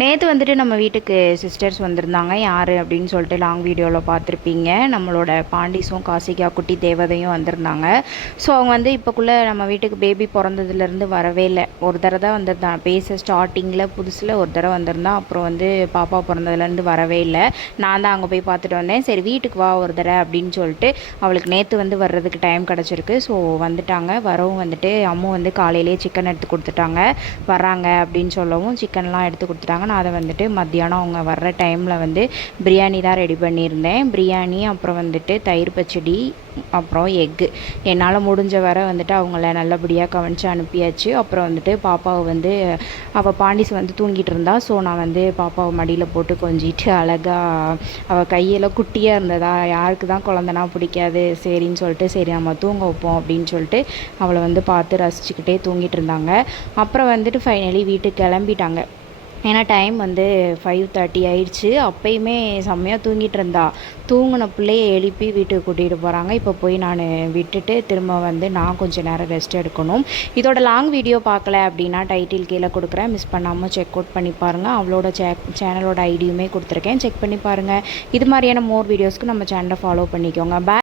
நேற்று வந்துட்டு நம்ம வீட்டுக்கு சிஸ்டர்ஸ் வந்திருந்தாங்க. யார் அப்படின்னு சொல்லிட்டு லாங் வீடியோவில் பார்த்துருப்பீங்க. நம்மளோட பாண்டிஸும் காசிகா குட்டி தேவதையும் வந்திருந்தாங்க. ஸோ அவங்க வந்து இப்போக்குள்ளே நம்ம வீட்டுக்கு பேபி பிறந்ததுலேருந்து வரவே இல்லை. ஒரு தடவை தான் வந்திருந்தான். பேச ஸ்டார்டிங்கில் புதுசில் ஒரு தடவை வந்திருந்தான். அப்புறம் வந்து பாப்பா பிறந்ததுலேருந்து வரவே இல்லை. நான் தான் அங்கே போய் பார்த்துட்டு வந்தேன். சரி வீட்டுக்கு வா ஒரு தடவை அப்படின்னு சொல்லிட்டு அவளுக்கு நேற்று வந்து வர்றதுக்கு டைம் கிடச்சிருக்கு. ஸோ வந்துட்டாங்க. வரவும் வந்துட்டு அம்மா வந்து காலையிலே சிக்கன் எடுத்து கொடுத்துட்டாங்க. வராங்க அப்படின்னு சொல்லவும் சிக்கன்லாம் எடுத்து கொடுத்துட்டாங்க. நான் அதை வந்துட்டு மத்தியானம் அவங்க வர்ற டைமில் வந்து பிரியாணி தான் ரெடி பண்ணியிருந்தேன். பிரியாணி, அப்புறம் வந்துட்டு தயிர் பச்சடி, அப்புறம் எக்கு. என்னால் முடிஞ்ச வரை வந்துட்டு அவங்கள நல்லபடியாக கவனித்து அனுப்பியாச்சு. அப்புறம் வந்துட்டு பாப்பாவை வந்து அவள் பாண்டிஸ் வந்து தூங்கிட்டு இருந்தா. ஸோ நான் வந்து பாப்பாவை மடியில் போட்டு கொஞ்சிட்டு அழகாக அவள் கையில் குட்டியாக இருந்ததா, யாருக்கு தான் குழந்தனா பிடிக்காது, சரின்னு சொல்லிட்டு சரி நம்ம தூங்க வைப்போம் அப்படின்னு சொல்லிட்டு அவளை வந்து பார்த்து ரசிச்சுக்கிட்டே தூங்கிட்டு இருந்தாங்க. அப்புறம் வந்துட்டு ஃபைனலி வீட்டுக்கு கிளம்பிட்டாங்க. ஏன்னா டைம் வந்து 5:30 ஆயிடுச்சு. அப்பயுமே செம்மையாக தூங்கிட்டு இருந்தா. தூங்கின பிள்ளையை எழுப்பி வீட்டுக்கு கூட்டிகிட்டு போகிறாங்க. இப்போ போய் நான் விட்டுட்டு திரும்ப வந்து நான் கொஞ்சம் நேரம் ரெஸ்ட் எடுக்கணும். இதோட லாங் வீடியோ பார்க்கல அப்படின்னா டைட்டில் கீழே கொடுக்குறேன், மிஸ் பண்ணாமல் செக் அவுட் பண்ணி பாருங்கள். அவளோட சேனலோட ஐடியுமே கொடுத்துருக்கேன், செக் பண்ணி பாருங்கள். இது மாதிரியான மோர் வீடியோஸ்க்கு நம்ம சேனலை ஃபாலோ பண்ணிக்கோங்க.